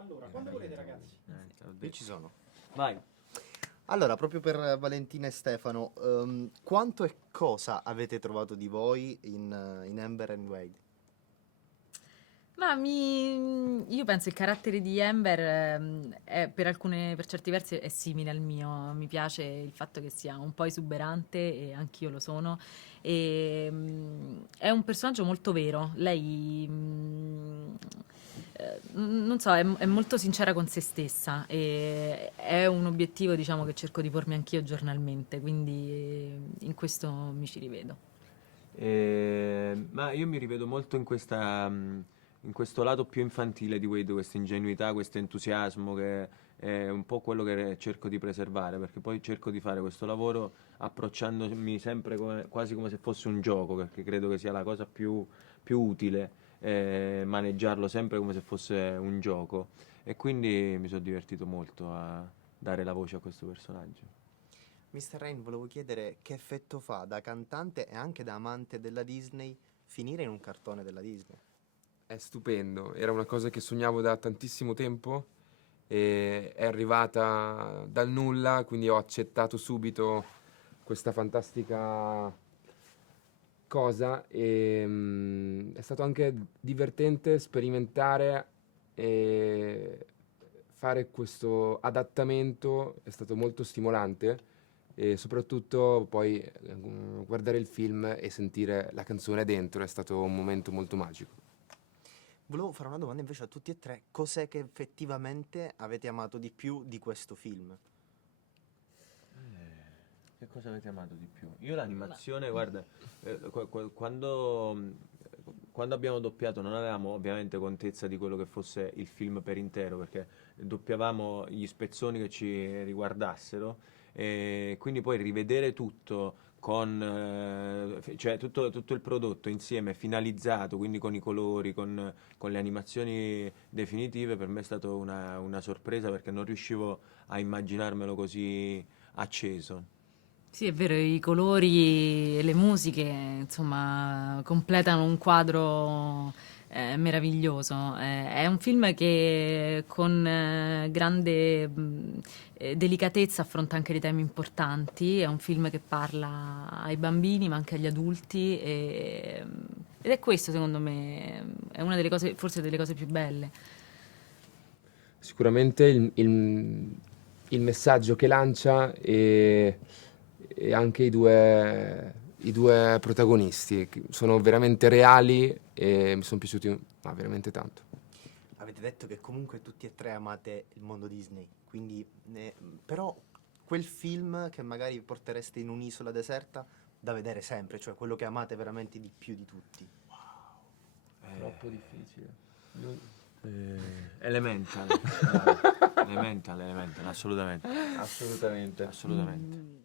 Allora, quando volete, ragazzi? Io ci sono. Vai. Allora, proprio per Valentina e Stefano, quanto e cosa avete trovato di voi in Amber and Wade? Ma io penso il carattere di Amber per certi versi è simile al mio. Mi piace il fatto che sia un po' esuberante e anch'io lo sono. È un personaggio molto vero. Lei, non so, è molto sincera con se stessa e è un obiettivo, diciamo, che cerco di pormi anch'io giornalmente, quindi in questo mi ci rivedo. Ma io mi rivedo molto in questo lato più infantile di Wade, questa ingenuità, questo entusiasmo che è un po' quello che cerco di preservare, perché poi cerco di fare questo lavoro approcciandomi sempre quasi come se fosse un gioco, perché credo che sia la cosa più utile, maneggiarlo sempre come se fosse un gioco. E quindi mi sono divertito molto a dare la voce a questo personaggio. Mr. Rain, volevo chiedere che effetto fa da cantante e anche da amante della Disney finire in un cartone della Disney? È stupendo, era una cosa che sognavo da tantissimo tempo e è arrivata dal nulla, quindi ho accettato subito questa fantastica cosa e è stato anche divertente sperimentare e fare questo adattamento, è stato molto stimolante e soprattutto poi guardare il film e sentire la canzone dentro è stato un momento molto magico. Volevo fare una domanda invece a tutti e tre. Cos'è che effettivamente avete amato di più di questo film? Che cosa avete amato di più? Io l'animazione, guarda, quando abbiamo doppiato non avevamo ovviamente contezza di quello che fosse il film per intero, perché doppiavamo gli spezzoni che ci riguardassero, e quindi poi rivedere tutto cioè tutto il prodotto insieme, finalizzato, quindi con i colori, con le animazioni definitive, per me è stata una sorpresa perché non riuscivo a immaginarmelo così acceso. Sì, è vero, i colori e le musiche, insomma, completano un quadro meraviglioso. È un film che con grande delicatezza affronta anche dei temi importanti. È un film che parla ai bambini, ma anche agli adulti. Ed è questo, secondo me, è una delle cose, forse delle cose più belle. Sicuramente il messaggio che lancia e anche i due protagonisti che sono veramente reali e mi sono piaciuti veramente tanto. Avete detto che comunque tutti e tre amate il mondo Disney, quindi però quel film che magari portereste in un'isola deserta da vedere sempre, cioè quello che amate veramente di più di tutti. Troppo difficile. Elemental, Elemental, assolutamente. Assolutamente. Assolutamente.